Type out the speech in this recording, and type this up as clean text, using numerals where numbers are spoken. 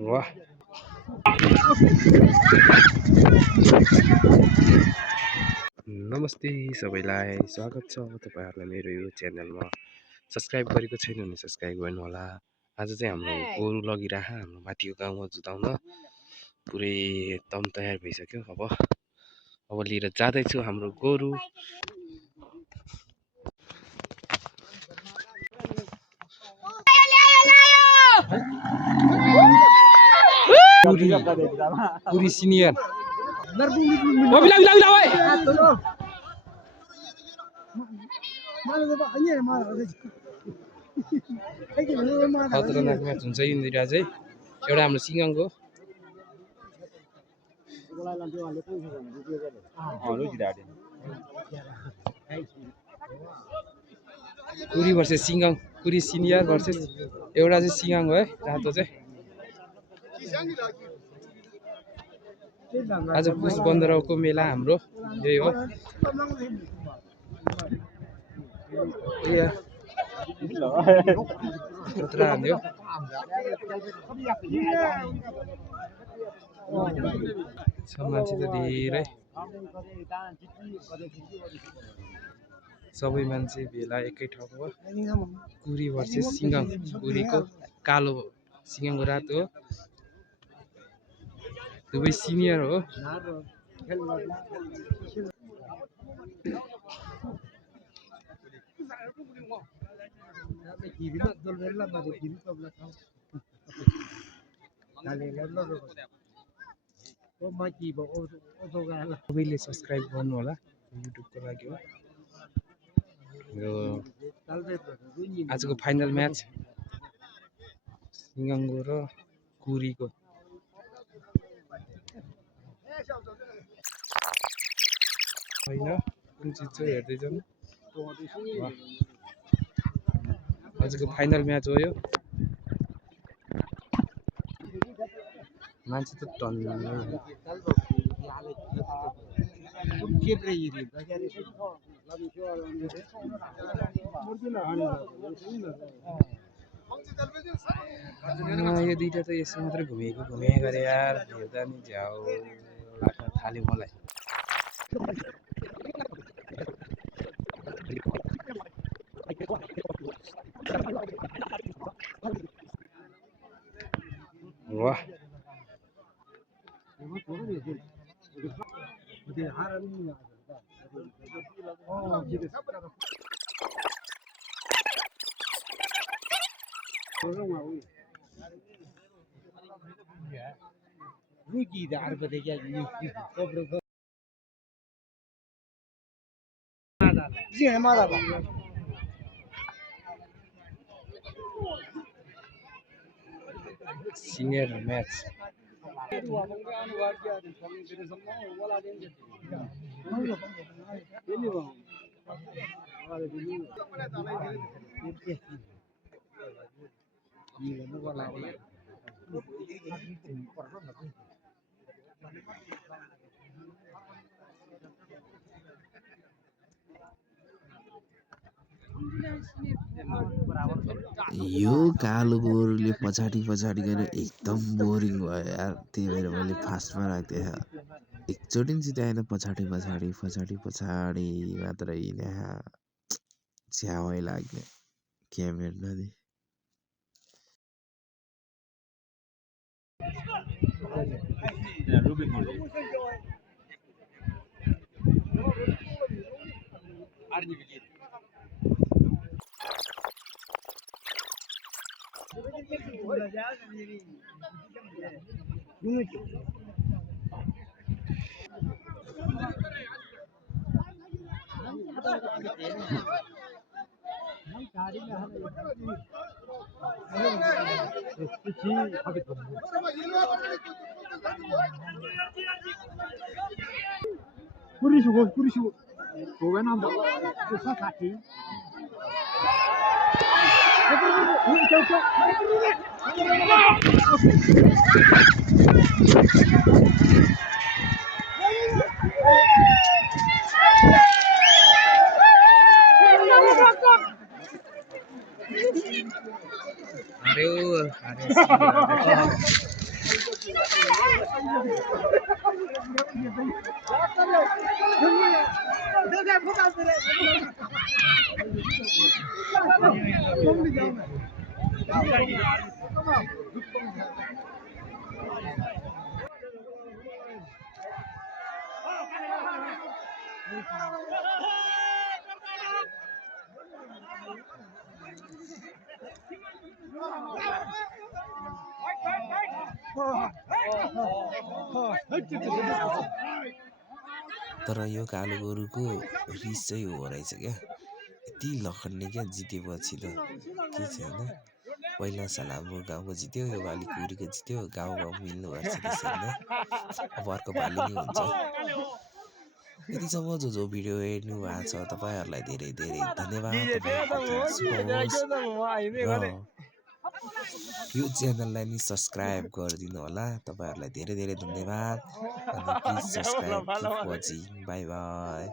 वाह नमस्ते सबैलाई स्वागत छ तपाईहरुलाई मेरो यो च्यानलमा सब्स्क्राइब गरेको छैन भने सब्स्क्राइब गर्नु होला। आज चाहिँ हाम्रो गोरु लगिराख हाम्रो माथिको गाउँमा जुताउन पुरै एकदम तयार भइसक्यो। अब लिएर जाँदै छु हाम्रो गोरु। पुरी सिनियर खतरनाक म्याच हुन्छ यिनीहरू चाहिँ। एउटा हाम्रो सिङाङको कुरी भर्सेस सिङाङ, कुरी सिनियर भर्सेस एउटा चाहिँ सिङाङ हो है रातो चाहिँ। आज पुस 15 को मेला हाम्रो यही हो। खतरा हान्यो मान्छे त धेरै, सबै मान्छे भेला एकै ठाउँमा। कुरी भर्सेस सिङाङ, कुरीको कालो सिङाङको रातो हो। दुवै सिनियर हो। सबैले सब्स्क्राइब गर्नु होला युट्युबको लागि हो। यो आजको फाइनल म्याच सिङाङको र कुरीको। होइन कुन चिज चाहिँ हेर्दै जानु। आजको फाइनल म्याच हो यो। मान्छे त टन्नै यो दुईटा त यसो मात्रै घुमेको गरे यार। हेर्दा नि झ्याउ लाग्न थाल्यो मलाई। वाह सिनियर म्याच यो कालो गोरुले पछाडि गएर एकदम बोरिङ भयो यार। त्यही भएर मैले फास्टमा राख्दै एकचोटि पनि जिताएन। पछाडि मात्र हिँडे झ्यावै लाग्ने क्यामेरा नदि। तर यो कालो गोरुको रिस चाहिँ हो रहेछ क्या, यति लखड्ने क्या जितेपछि त के छैन। पहिला साल हाम्रो गाउँको जित्यो, यो पालि कुरीको जित्यो, गाउँ मिल्नु भएको छ त्यसरी नै। अब अर्को पालि नै हुन्छ। यतिसम्म जो भिडियो हेर्नु भएको छ तपाईँहरूलाई धेरै धेरै धन्यवाद। तपाईँहरूको दिन शुभ होस् र यो च्यानललाई नि सब्सक्राइब गरिदिनु होला। तपाईँहरूलाई धेरै धेरै धन्यवाद। अनि please subscribe, keep watching, by by.